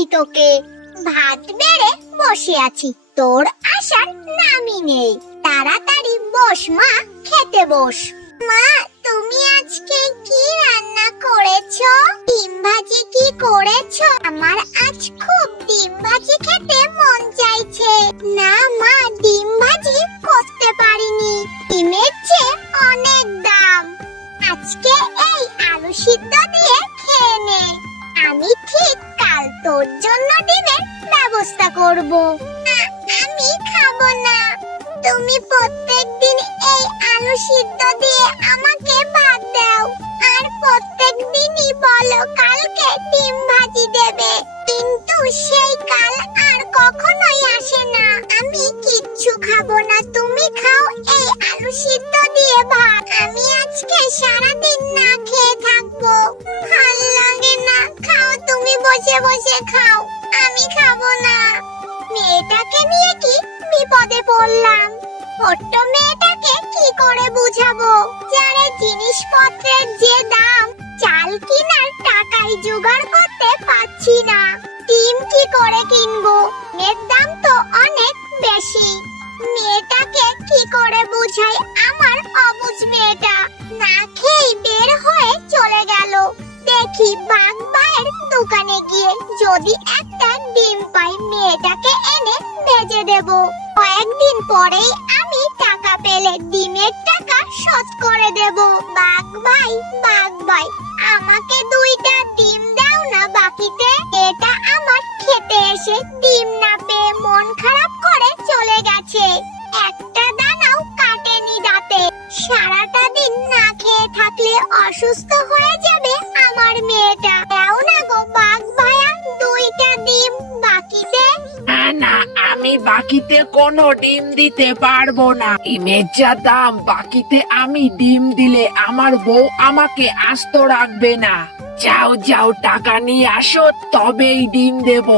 বলছি তোকে, ভাত বেড়ে বসে আছি, তোর আসার নামই নেই। তাড়াতাড়ি বস মা, খেতে বস। মা, তুমি আজকে কি রান্না করেছো? ডিম ভাজি কি করেছো? আমার আজ খুব ডিম ভাজি খেতে মন চাইছে। না মা, ডিম ভাজি করতে পারিনি, ডিমের চেয়ে অনেক দাম। আজকে এই আলু সিদ্ধ দিয়ে খেয়ে নে, আমি ঠিক কাল তোর জন্য ডিমের ব্যবস্থা করব। আমি খাবো না, তুমি প্রত্যেকদিন এই আলু সিদ্ধ দিয়ে আমাকে ভাত দাও, আর প্রত্যেক দিনই বলো কালকে ডিম ভাজি দেবে, কিন্তু সেই কাল আর কখনোই আসে না। আমি কিচ্ছু খাবো না, তুমি খাও এই আলু সিদ্ধ দিয়ে ভাত। আমি আজকে সারাদিন না খেয়ে থাকবো, ভাল লাগে না। খাও, তুমি বসে বসে খাও, আমি খাবো না। মেয়েটাকে নিয়ে কি বিপদে পড়লাম, ছোট্ট মেয়েটাকে কি করে বুঝাবো, যারা জিনিসপত্রের যে দাম, চাল কিনার টাকাই জোগাড় করতে পারছি না। ডিম কি করে কিনবো, এর দাম তো অনেক বেশি। মেয়েটাকে কি করে বুঝাই, আমার অবুঝ মেয়েটা না খেয়ে বের হয়ে চলে গেল। দেখি বাঘ ভাইয়ের দোকানে গিয়ে যদি একটা ডিম পাই, মেয়েটাকে এনে ভেজে দেব। কয়েকদিন পরেই আমি টাকা পেলে ডিমের টাকা শোধ করে দেব। বাঘ ভাই, বাঘ ভাই, আমাকে 2টা ডিম দাও না বাকিতে। এটা আমার খেতে এসে ডিম না পেয়ে মন খারাপ করে চলে গেছে, একটা দানাও কাটেনি দাঁতে। সারাটা দিন না খেয়ে থাকলে অসুস্থ হয়ে যাবে আমার মেয়েটা। দাও না গো বাঘ ভাইয়া, 2টা ডিম বাকিতে। না, আমি বাকিতে কোনো ডিম দিতে পারবো না, ডিমের যা দাম, বাকিতে আমি ডিম দিলে আমার বউ আমাকে আস্ত রাখবে না। যাও যাও, টাকা নিয়ে আসো, তবেই ডিম দেব।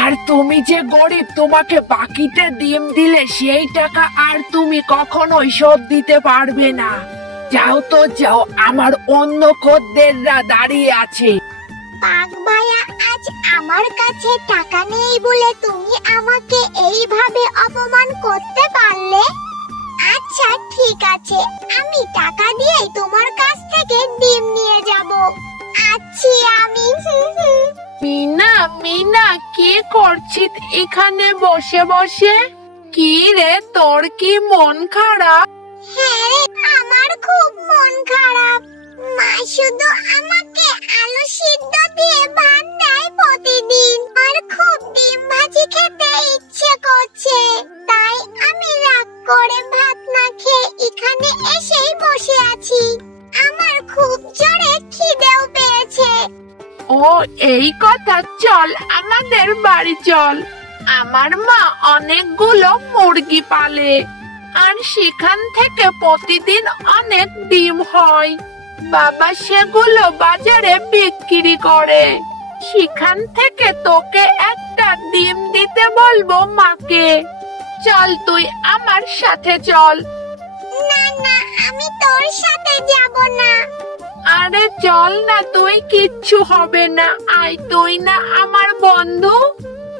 আর তুমি যে গরিব, তোমাকে বাকিতে ডিম দিলে সেই টাকা আর তুমি কখনোই শোধ দিতে পারবে না। যাও তো যাও, আমার অন্য খদ্দেররা দাঁড়িয়ে আছে। বাঘ ভাইয়া, আজ আমার কাছে টাকা নেই বলে তুমি আমাকে এইভাবে অপমান করতে পারলে? আচ্ছা ঠিক আছে, আমি টাকা দিয়েই তোমার কাছ থেকে ডিম নিয়ে যাব। আচ্ছা আমি। মিনা, মিনা, কি করছিস এখানে বসে বসে? কি রে, তোর কি মন খারাপ? হ্যাঁ রে, আমার খুব মন খারাপ। মা শুধু আমাকে আলু সিদ্ধ দিয়ে ভাত দেয় প্রতিদিন, আর খুব ডিম ভাজি খেতে ইচ্ছে করছে, তাই আমি রাগ করে ভাত না খেয়ে এখানে এসেই বসে আছি। আমার খুব জোরে খিদেও পেয়েছে। ও এই কথা, চল আমাদের বাড়ি চল। আমার মা অনেকগুলো মুরগি পালে, আর সেখান থেকে প্রতিদিন অনেক ডিম হয়। বাবা সেগুলো বাজারে বিক্রি করে, সেখান থেকে তোকে একটা ডিম দিতে বলবো মাকে। চল, তুই আমার সাথে চল। না না, আমি তোর সাথে যাব না। আরে চল না, তুই কিচ্ছু হবে না, আয়। তুই না আমার বন্ধু,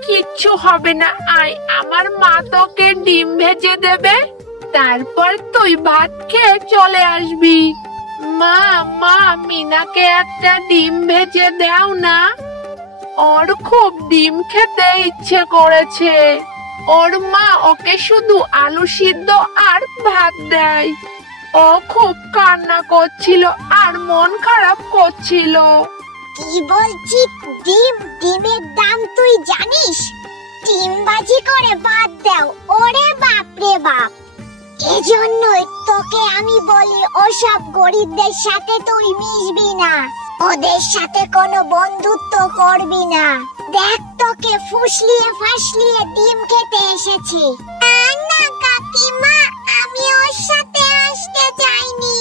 কিচ্ছু হবে না, আয়। আমার মা তোকে ডিম ভেজে দেবে, তারপর তুই ভাত খেয়ে চলে আসবি। মা, মা, মিনাকে একটা ডিম ভেজে দাও না, ওর খুব ডিম খেতে ইচ্ছে করেছে। ওর মা ওকে শুধু আলু সিদ্ধ আর ভাত দেয়। ও খুব কান্না করছিল আর মন খারাপ করছিল। কি বলছিস? ডিমের দাম তুই জানিস? ডিম ভাজি করে ভাত দাও, ওরে বাপ রে বাপ। এজন্যই তোকে আমি বলি, ওসব গরিবদের সাথে তুই মিশবি না, ওদের সাথে কোনো বন্ধুত্ব করবি না। দেখ, তোকে ফুসলিয়ে ফাসলিয়ে ডিম খেতে এসেছি। না কাকিমা, আমি ওর সাথে আসতে চাইনি,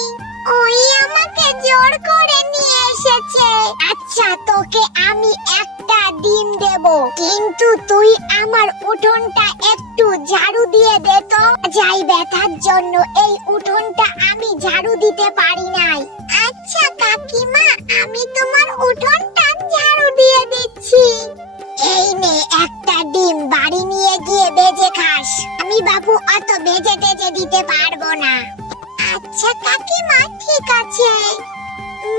ওই আমাকে জোর করে নিয়ে এসেছে। আচ্ছা, তোকে আমি একটা ডিম দেব, কিন্তু তুই আমার উঠোনটা একটু ঝাড়ু দিয়ে দে তো। যাই ব্যথার জন্য এই উঠোনটা আমি ঝাড়ু দিতে পারি নাই। আচ্ছা কাকিমা, আমি তোমার উঠোনটা ঝাড়ু দিয়ে দিচ্ছি। বাড়ি নিয়ে গিয়ে ভেজে খাস। আমি বাবু অত ভেজে টেজে দিতে পারবো না। আচ্ছা কাকিমা, ঠিক আছে।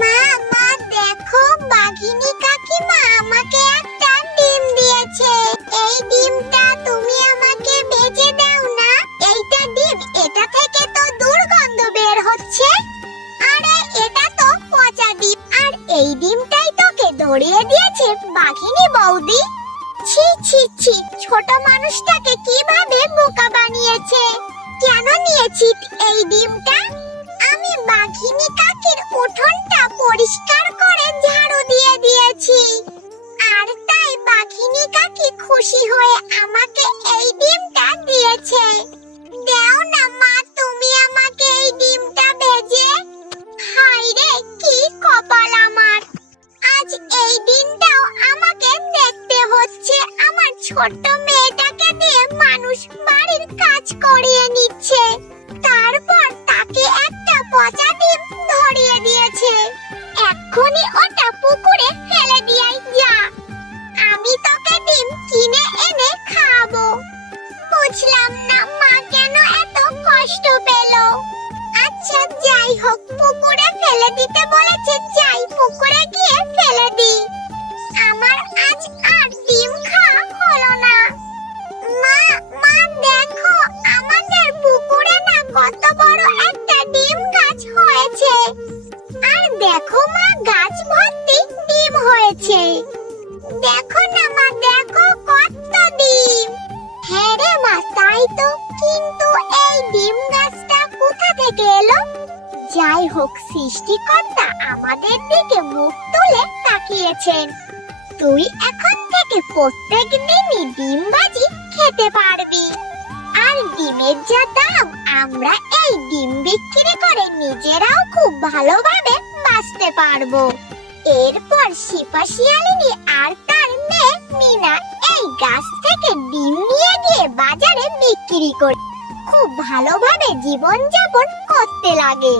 মা মা দেখো, বাঘিনী কাকিমা আমাকে একটা ডিম দিয়েছে। এই ডিমটা তুমি আমাকে ভেজে দাও না। এইটা ডিম, এটা থেকে তো দুর্গন্ধ বের হচ্ছে। আরে এটা তো পচা ডিম, আর এই ডিমটাই তোকে ধরিয়ে দিয়েছে বাঘিনী বৌদি। ছি ছি ছি, ছোট মানুষটাকে কিভাবে বোকা বানিয়েছে। কেন নিয়েছি এই ডিমটা? আমি বাঘিনী কাকির উঠোনটা পরিষ্কার করে ঝাড়ু দিয়ে দিয়েছি, আর তাই বাঘিনী কাকি খুশি হয়ে আমাকে এই ডিমটা দিয়েছে। দাও না মা তুমি আমাকে এই ডিমটা ভেজে। হায় রে, কি কপাল আমার। আজ এই দিনটাও আমাকে দেখতে হচ্ছে আমার ছোট্ট মেয়েটাকে দিয়ে মানুষ বাড়ির কাজ করিয়ে নিচ্ছে, তারপর তাকে একটা পচা ডিম ধরিয়ে দিয়েছে। এক্ষুনি ওটা পুকুরে ফেলে দিয়াই যা। আমি তোকে ডিম কিনে এনে খাবো। বুঝলাম না মা কেন এত কষ্ট পেল। আচ্ছা যাই হোক, পুকুরে ফেলে দিতে বলেছে, যাই পুকুরে গিয়ে ফেলে দি। আমার আজ আর ডিম খাওয়া হলো না। মা মা দেখো, আমাদের পুকুরে না কত বড় একটা ডিম গাছ হয়েছে। আর দেখো মা, গাছ ভর্তি ডিম হয়েছে। দেখো না মা, দেখো কত ডিম। হ্যাঁ রে মা, তাই তো, কিন্তু এই ডিম গাছটা কোথা থেকে এলো? যাই হোক, সৃষ্টিকর্তা আমাদের দিকে মুখ তুলে তাকিয়েছেন। তুই এখন থেকে প্রত্যেক দিনই ডিম ভাজি খেতে পারবি। আর ডিমের যা দাম, আমরা এই ডিম বিক্রি করে নিজেরাও খুব ভালোভাবে বাঁচতে পারবো। এরপর শিপা শিয়ালিনী আর তার মেয়ে মিনা এই গাছ থেকে ডিম নিয়ে গিয়ে বাজারে বিক্রি করে খুব ভালোভাবে জীবনযাপন করতে লাগে।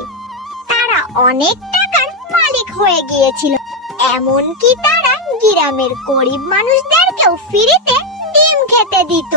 তারা অনেক টাকার মালিক হয়ে গিয়েছিল, এমনকি তারা গ্রামের গরিব মানুষদেরকেও ফ্রিতে ডিম খেতে দিত।